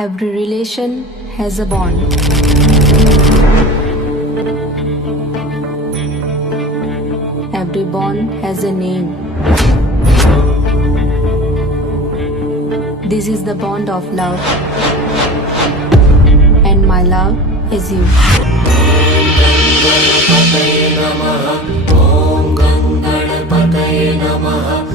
Every relation has a bond. Every bond has a name. This is the bond of love. And my love is you. Om Gangadapataye Namaha.